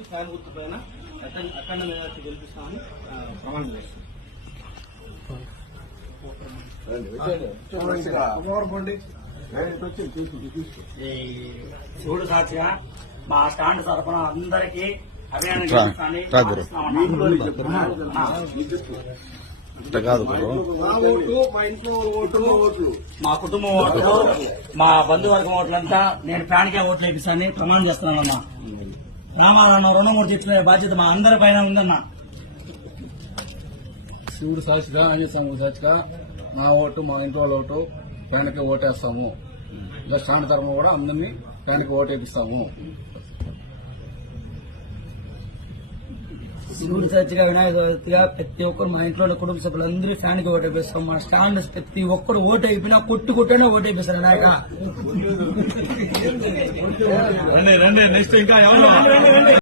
ఆశీర్వదించి ఫ్యాన్ గుర్తు పైన అఖండ మెజార్టీ గెలిపిస్తామని ప్రమాణం చేస్తాం. ఈ శివుడు సాక్షిగా మా స్టాండ్ తరఫున అందరికీ అభియానం చేస్తానని మా కుటుంబం ఓట్లు మా బంధువర్గం ఓట్లంతా నేను ఫ్యాన్కే ఓట్లు వేపిస్తానని ప్రమాణం చేస్తున్నానమ్మా. రామారావు 2-3 చెప్తున్న బాధ్యత మా అందరి పైన ఉందన్నా. శివుడు సాక్షిగా ఆంజనేయ సాక్షిగా మా ఓటు మా ఇంట్లో వాళ్ళ ఓటు ఫ్యాన్కి ఓటేస్తాము. ఇలా స్టాండ్ తరఫున కూడా అందరినీ ఫ్యాన్కి ఓటేపిస్తాము. శివుడు సాక్షిగా వినాయక చవితిగా ప్రతి ఒక్కరు మా ఇంట్లో కుటుంబ సభ్యులందరూ ఫ్యాన్ కి ఓటేపిస్తాం. మా స్టాండ్ ప్రతి ఒక్కరు ఓటు అయిపోయినా కొట్టుకుంటేనే ఓటేపిస్తారు వినాయక. రండి నెక్స్ట్ ఇంకా ఎవరు